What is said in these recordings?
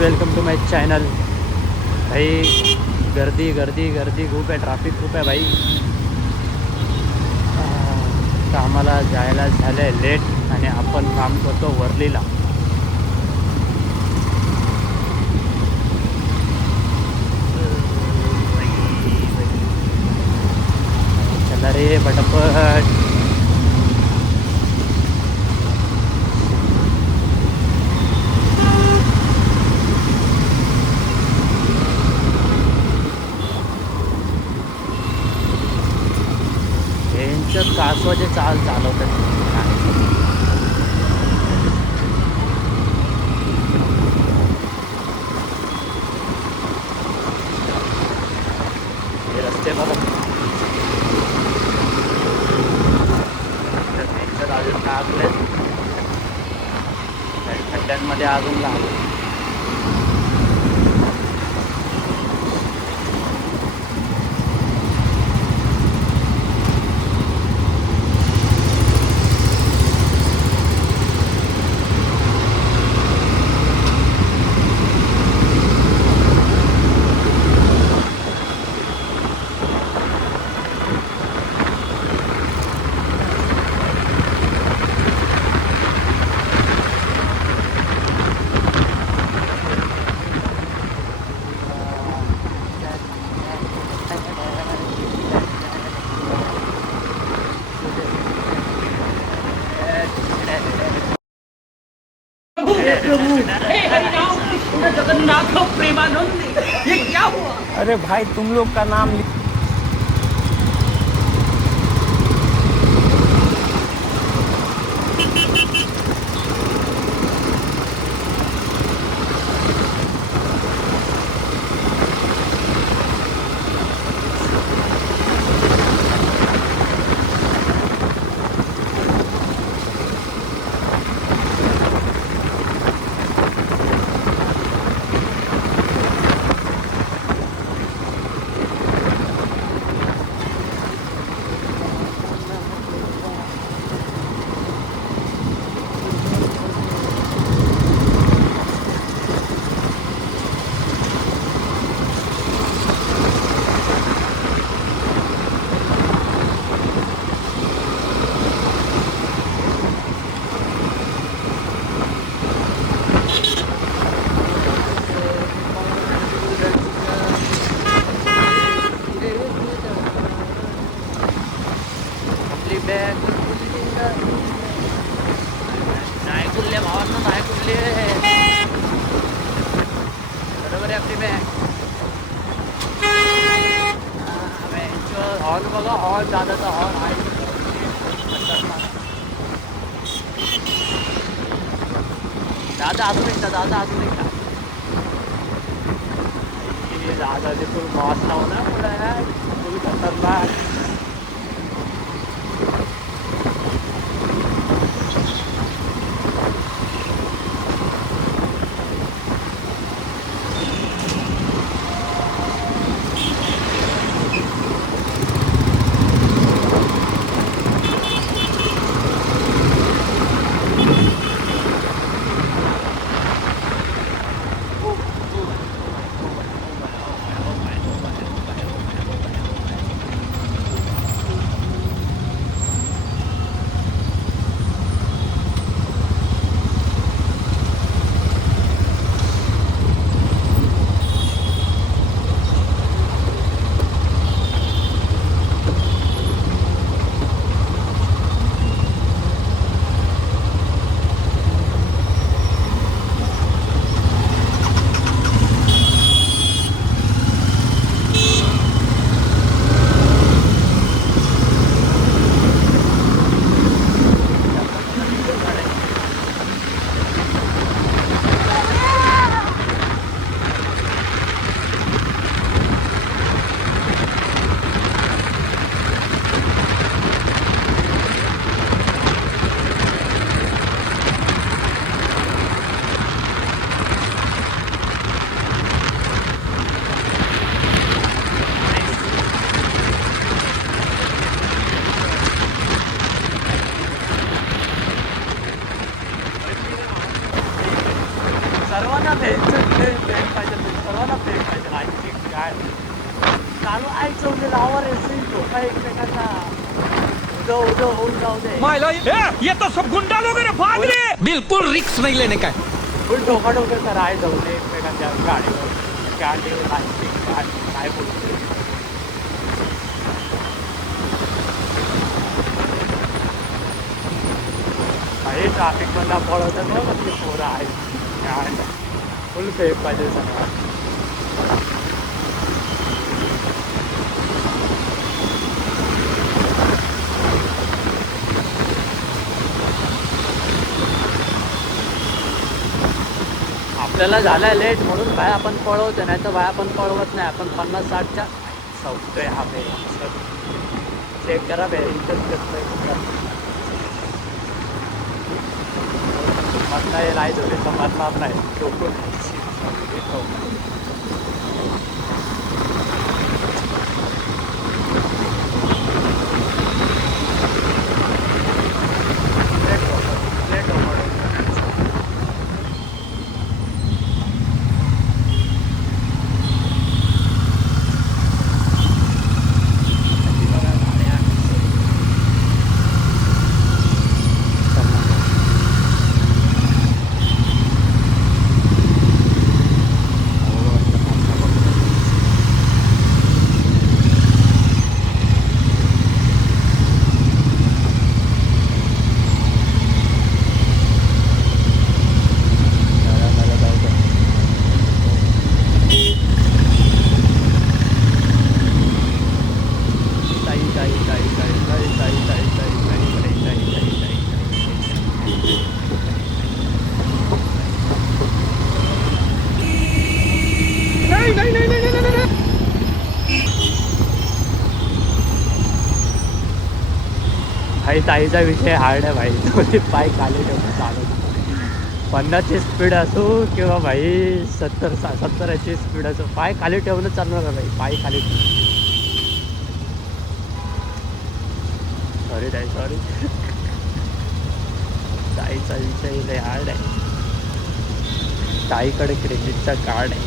Welcome to my channel. भाई गर्दी गर्दी गर्दी खूप आहे, ट्रॅफिक खूप आहे भाई. कामाला जायला झालं आहे लेट आणि आपण काम करतो वर्लीला. चला रे पटापट. यांच्यात कासवाचे चालवतात. हे रस्ते बघा, त्यांच्यात अजून लागले, खड्ड्यांमध्ये अजून लागले. जगन्नाथ प्रेमानंद, ये क्या हुआ? अरे भाई तुम लोग का नाम नाही कुल्ले भावांना, नाही कुल्ले. बरोबर आहे आपली बॅग. हॉर्न बघा, हॉर्न दादाचा हॉर्न आहे. दादा अजून एकदा, दादा अजून एकदा. दादाचे फुल मास लावला पुढे फुल खतरनाक. फेक पाहिजे सर्वांना फेक पाहिजे आणखी काय चालू ऐकवले लावा रेसिंग धोका एकमेकांना उदो उदो होऊन जाऊ दे ये तो सब गुंडा लोग हैं भाग रहे बिल्कुल रिक्स नहीं लेने का फुल धोका डोके करा आहे जाऊ दे एकमेकांच्या गाडीवर आणखी काय बोलतो काही ट्रॅफिक मधला पळवतात ना मग ते पोरं आहेत फुल फेक पाहिजे सगळं आपल्याला झालाय लेट म्हणून बाय आपण पळवतो नाही तर बाय आपण पळवत नाही आपण 50-60च्या सवतोय हा बे चेक करा बे इज्जत करतोय मधला येईल आहे थोडी समजणार नाही चोकून भाई ताईचा विषय हार्ड आहे भाई तो पाय खाली ठेवून चालत 50ची स्पीड असो किंवा भाई 70-80 स्पीड असो पाय खाली ठेवूनच चालणार का भाई पाय खाली सॉरी ताई सॉरी ताईचा विषय लय हार्ड आहे ताईकडे क्रेडिटचा कार्ड आहे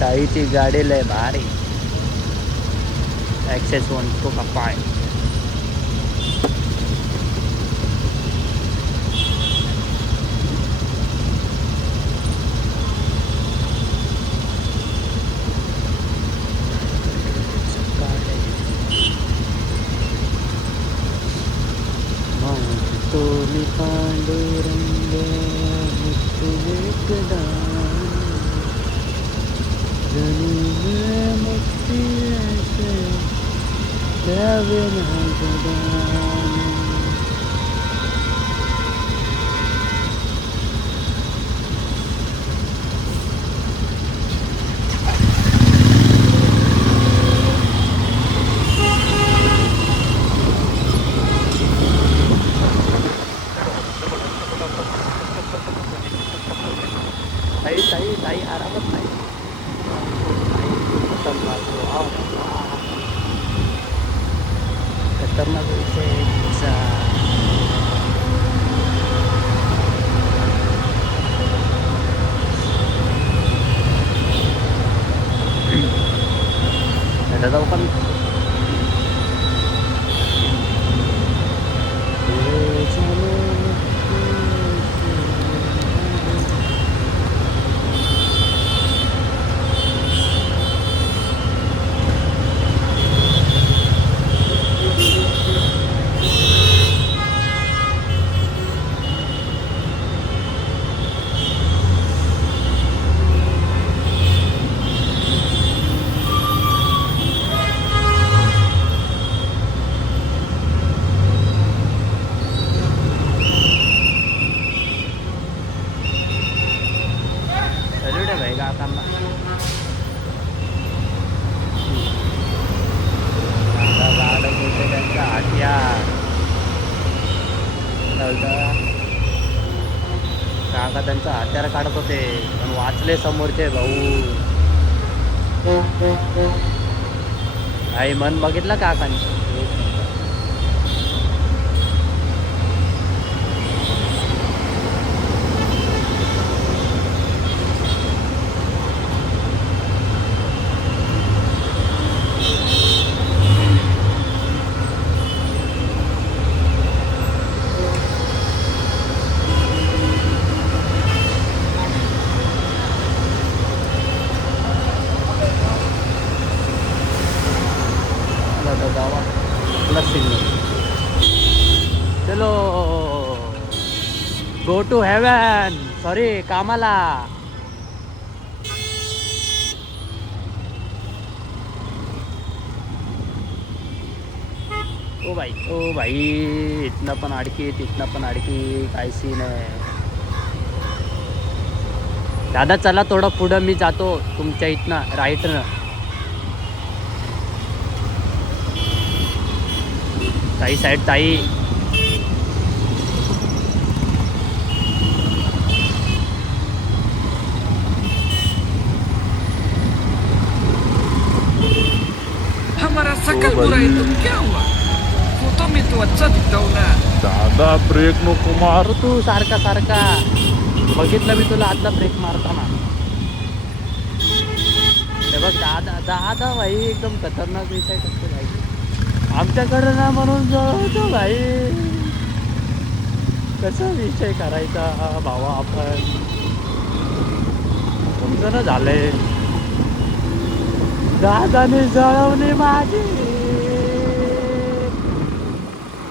ताईची गाडी लय भारी Access 1 to Kapai. Mautu ni panduranga muttu vekda jani me mukti aise ताई आरामात नाही खतरनाक विषय जाऊ पण काका त्यांचा हत्यार काढत होते पण वाचले समोरचे भाऊ. आई मन बघितलं काकांनी. Go to heaven. सॉरी, कामाला. ओ भाई इथनं पण अडकी, तिथनं पण अडकी, काय सीन आहे. दादा चला थोडं पुढं, मी जातो तुमच्या इथनं राईटनं. ताई साईड ताई. हमारा सकल बुराई तो क्या हुआ? फोटो में तो अच्छा दिखता हूँ ना. दादा ब्रेक नको मार. अरे तू सारखा सारखा बघितलं मी तुला आतला ब्रेक मारताना. हे बघ दादा दादा भाई एकदम खतरनाक विषय करतो भाई. आमच्याकडं ना म्हणून जळतो भाई. कसा विषय करायचा भावा आपण, समजणं झालंय. दादाने जळवली माझी.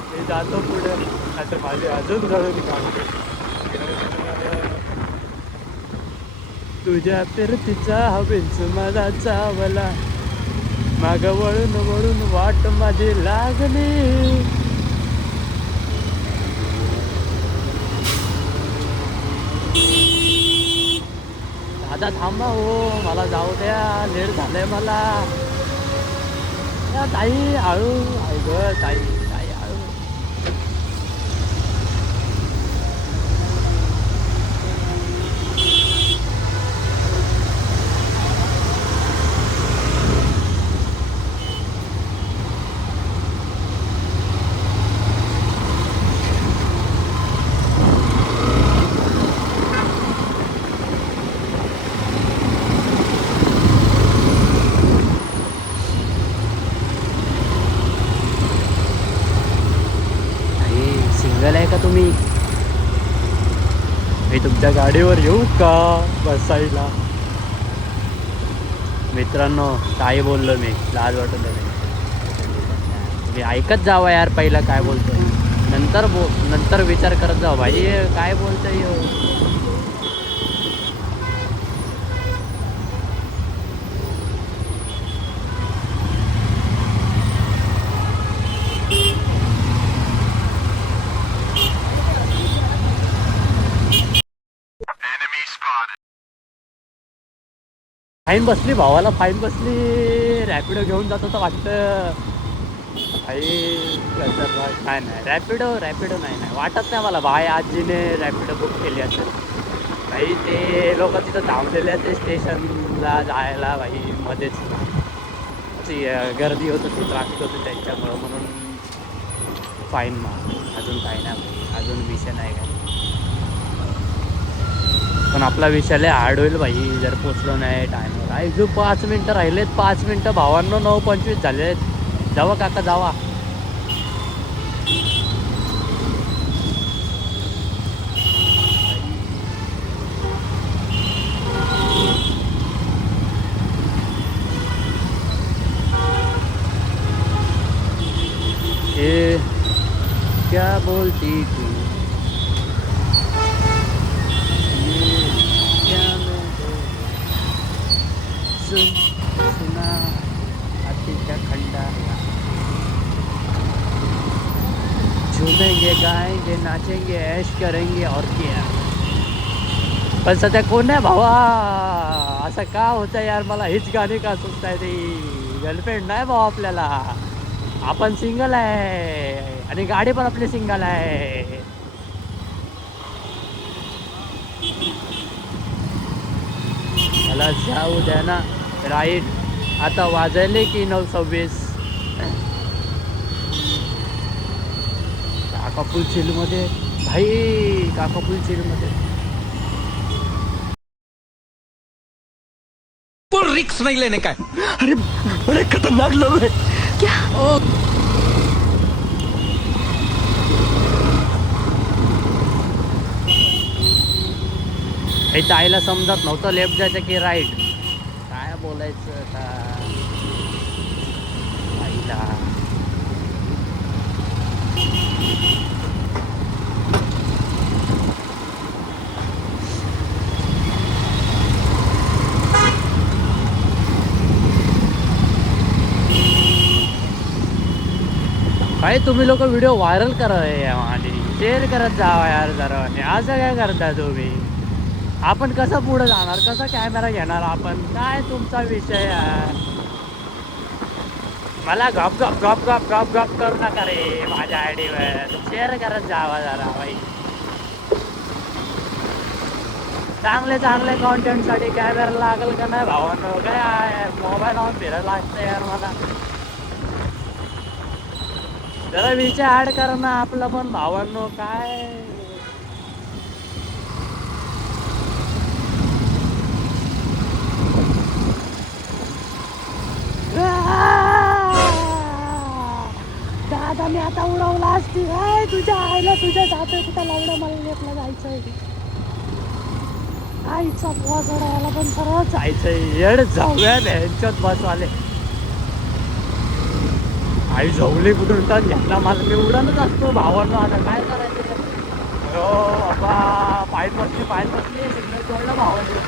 मी जातो पुढे, आता माझी अजून जळवली काढते. तुझ्या फिरतीचा हवेच मला चावला, माग वळून वळून वाट माझी लागली. दादा थांबा हो, मला जाऊ द्या, लेट झालंय मला. या ताई हळू, ऐक ताई, ताई हळू. सिंगल आहे का तुम्ही? मी तुमच्या गाडीवर येऊ का बसायला? मित्रांनो काय बोललो मी, लाज वाटून तुम्ही ऐकत जावा यार, पहिला काय बोलतोय नंतर विचार करत जाऊ भाई काय बोलतोय. फाईन बसली भावाला, फाईन बसली. रॅपिडो घेऊन जातो तर वाटतं भाई. काय नाही, रॅपिडो नाही वाटत नाही मला भाई. आजीने रॅपिडो बुक केली असेल भाई. ते लोक तिथं थांबलेले ते स्टेशनला जायला भाई, मध्येच ती गर्दी होत होती, ट्रॅफिक होतं त्यांच्यामुळं, म्हणून फाईन मार. अजून काही नाही भाई, अजून विषय नाही काय. पण आपला विषयाला हार्ड होईल भाई जर पोचलो नाही टायमवर. जो 5 मिनटं राहिलेत, 5 मिनटं भावांनो, 9:25 झालेत. जावा काका जावा. ए क्या बोलती तू, सुना अतिका खंडा. झूमेंगे, गाएंगे, नाचेंगे, ऐश करेंगे और क्या. पण सध्या कोण आहे भावा? असं का होतं यार, मला हीच गाणी का सुचताय. ती गर्लफ्रेंड नाही भाऊ आपल्याला, आपण सिंगल आहे आणि गाडी पण आपली सिंगल आहे. मला जाऊ द्या ना राईट. आता वाजले की 9:26. काकापूल चिलमध्ये भाई, काकापूल चिलमध्ये. बिल्कुल रिक्स नहीं लेने का. अरे बड़े खतरनाक लोग हैं. क्या? हे ताईला समजत नव्हतं लेफ्ट जायचं की राईट. काय बोलायचं आता ताईला. भाई तुम्ही लोक व्हिडिओ व्हायरल करा आणि शेअर करत जावा यार जरा. असं काय करता तुम्ही? आपण कसं पुढे जाणार, कसं कॅमेरा घेणार आपण? काय तुमचा विषय आहे? मला गप गप गप गप गप गप करू नका रे माझ्या आयडीवर. शेअर करत जावा जरा भाई. चांगले चांगले कॉन्टेंटसाठी कॅमेरा लागेल का नाही भावांनो? काय मोबाईल ऑन फिरायला लागतं यार मला. जरा विषय ऍड करा ना आपला पण भावांनो. काय दादा मी आता उडवला असती. तुझ्या आईला तुझ्या जाते कुठं लावडा मला लेपला जायचंय. आईचा बॉस उडायला पण सर्व जायचंय. येड जाऊया यांच्यात बसवाले. आई झवली कुठून तर घेतला मला. मी उडतच असतो भावांना. आता काय करायचं? हो बाबा पाय बसली सिग्नल सोडलं भावांना.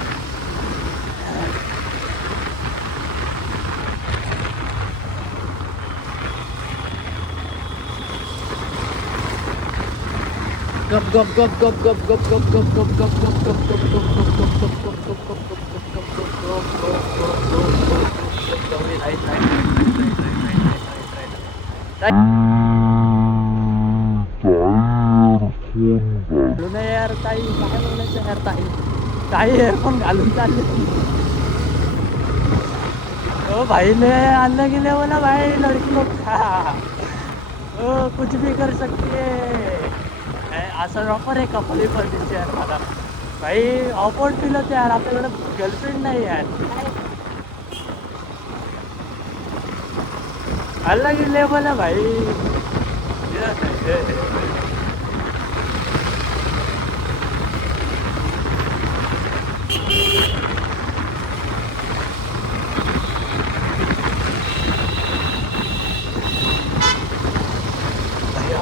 गप गप गप गप गप गप गप गप गप गप गप गप यार ताई काय बोलायचं यार ताई. ताई एअरफोन घालून चालले. ओ भाई ने आणलं गेले बोला भाई लड़की लोग कुछ भी कर सकती है. असं ऑफर आहे कपडे पण दिसते यार मला. भाई ऑफर दिलं ते यार. आपल्याकडे गर्लफ्रेंड नाही यार. अलग ही लेवल है भाई.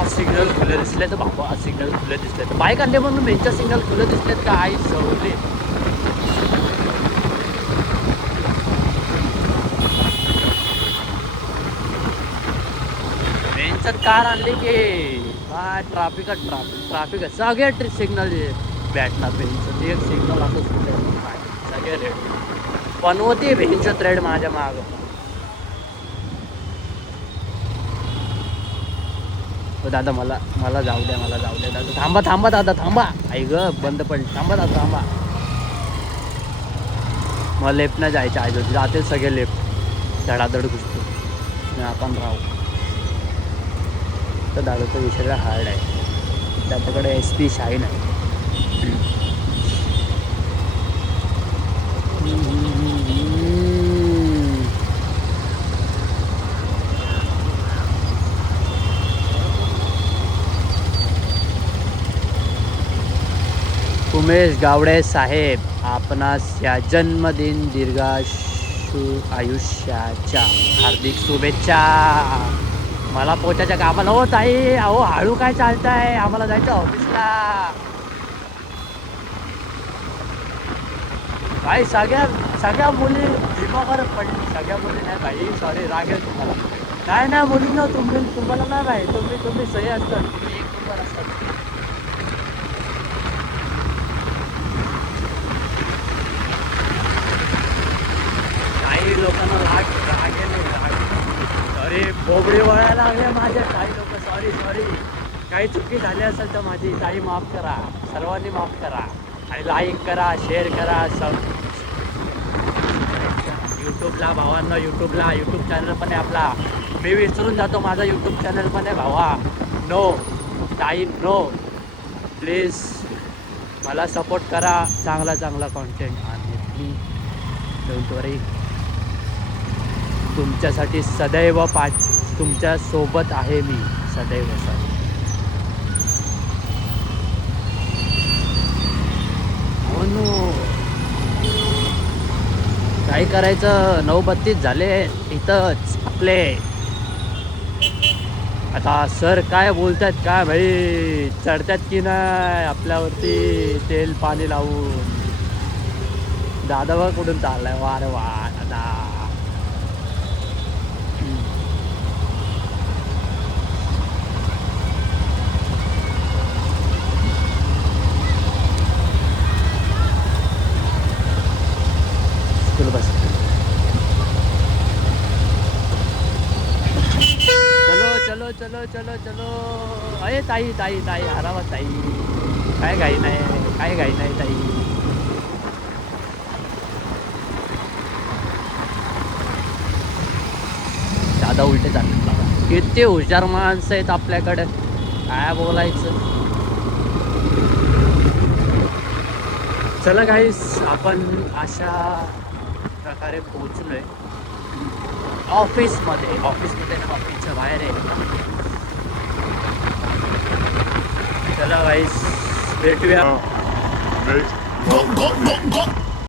सिग्नल खुले दिसले तर बाबा सिग्नल खुले दिसले तर बाईक आणले म्हणून बेंचच्या सिग्नल खुले दिसलेत का? आई सवले. बेंचच्यात कार आणली की काय ट्राफिक सगळे सिग्नल भेटणार. बेंचचं एक सिग्नल असं सगळे रेड बनवते. बेंचच्यात रेड माझ्या माग. दादा मला जाऊ द्या दादा. थांबा दादा थांबा. आई ग बंद पडली. थांबा दादा थांबा. मला लेफ्ट नाही जायचं आहे. जाते सगळे लेफ्ट. धडाधड घुसतो. आपण राहू तर दादाचा विषय हार्ड आहे. त्याच्याकडे SP शाईन आहे. उमेश गावडे साहेब आपणास या जन्मदिन दीर्घाशु आयुष्याच्या हार्दिक शुभेच्छा. मला पोचायच्या कामाला होत आहे. अहो हळू काय चालताय? आम्हाला जायचं ऑफिसला. भाई सगळ्या मुली दिमागावर पडली. सगळ्या मुली नाही भाई. सॉरी रागेल तुम्हाला. नाही मुलींना तुम्हाला नाही भाई. तुम्ही सही असतात. तुम्ही एक नंबर असतात. काही लोकांना सॉरी बोबडी वळायला लागले माझ्या काही लोक. सॉरी काही चुकी झाली असेल तर माझी ताई माफ करा. सर्वांनी माफ करा. आणि लाईक करा, शेअर करा. यूट्यूबला भावांना यूट्यूब चॅनल पण आहे आपला. मी विसरून जातो. माझा यूट्यूब चॅनल पण आहे भावा. नो ताई नो प्लीज मला सपोर्ट करा. चांगला कॉन्टेंट आणि डोंट वरी. तुमच्यासाठी सदैव तुमच्या सोबत आहे मी सदैव सर. काय करायचं? 9:32 झाले इथंच आपले. आता सर काय बोलतात काय भाई? चढतात की नाही आपल्यावरती तेल पाणी लावून? दादा बघ कुठून चाललाय. वा रे वा दादा. ताई ताई ताई आरामात ताई. काय घाई नाही, काय घाई नाही ताई. दादा उलटे चालले बघा. किती हुशार माणसं आहेत आपल्याकडे, काय बोलायचं. चला गाईस, आपण अशा प्रकारे पोहोचलोय ऑफिसमध्ये ना, ऑफिसच्या बाहेर आहे. चला गाईस, भेटूया. Next.